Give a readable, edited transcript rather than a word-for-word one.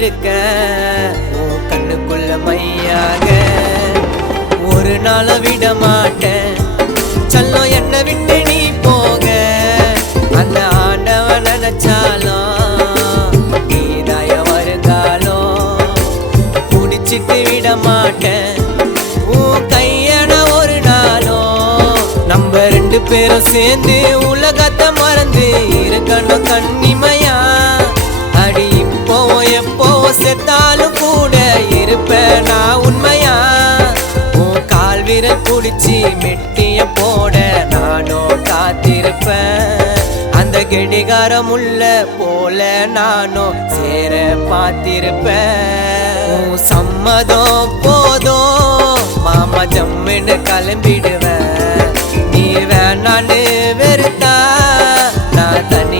இருக்க உன் கண்ணுக்குள்ள மையாக ஒரு நாள விட மாட்டேன் செல்லம் என்ன விட்டு நீ போக அந்த ஆண்டவன் நினைச்சாலும் நீதாய வருங்காலம் புடிச்சிட்டு விட மாட்டேன் உன் கையன ஒரு நாளும் நம்ம ரெண்டு பேரும் சேர்ந்து உலகத்தை மறந்து இருக்கணும் கண்ணிமையா அடி இப்போ எப்போ செத்தாலும் கூட இருப்பேன் நான் உண்மையா உன் கால் விரல் குடிச்சு மெட்டிய போட நானும் காத்திருப்பேன் அந்த கெடிகாரம் உள்ள போல நானும் சேர பார்த்திருப்பேன் உன் சம்மதம் போதும் மாமா ஜம்முன்னு கிளம்பிடுவேன் நீ வேணான்னு வெறுத்தா நான் தனி